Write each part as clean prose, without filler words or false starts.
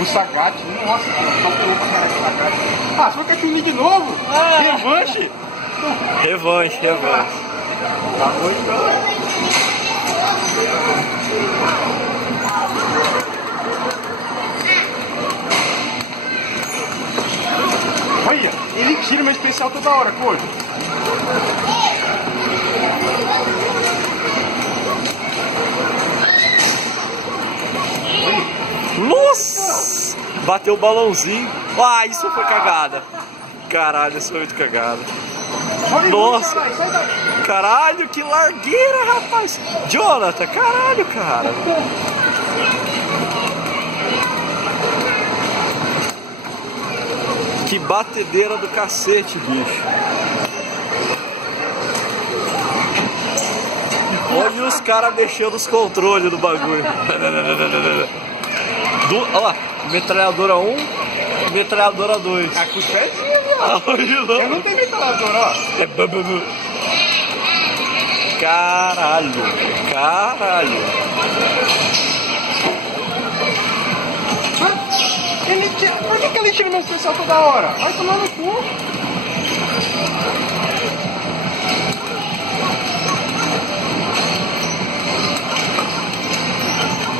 O Sagat, nossa, cara, só pulou pra caralho o Sagat. Ah, só quer Chun-Li de novo? Revanche? Revanche. Tá bom então. Olha, ele tira uma especial toda hora, Couto. Nossa! Bateu o balãozinho. Ah, isso foi cagada. Caralho, isso foi muito cagada. Nossa! Caralho, que largueira, rapaz! Jonathan, caralho, cara! Que batedeira do cacete, bicho! Olha os caras mexendo os controles do bagulho. Olha lá, metralhadora 1, metralhadora 2. A custa é eu não tenho metralhadora, ó. É bababu. Caralho. Por que ele tira uma especial toda hora? Vai tomar no cu.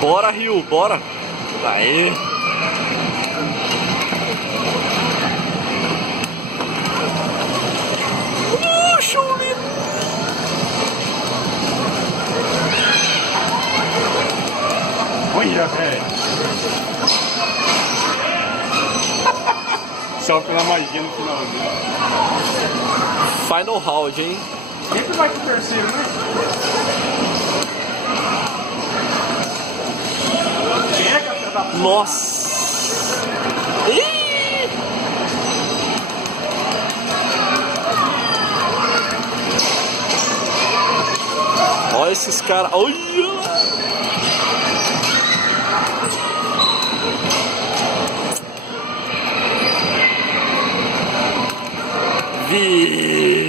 Bora, Ryu, bora. Aê. Chun-Li. Olha, velho. Só pela magia no finalzinho. Final round, hein? Sempre vai pro terceiro, né? Chega, filho da puta. Nossa! Ih! Olha esses caras. Olha! Vixe!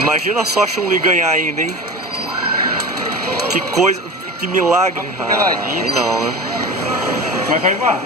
Imagina só a Chun-Li ganhar ainda, hein? Que coisa, que milagre. Tá peladinho. Não, né? Mas vai embora.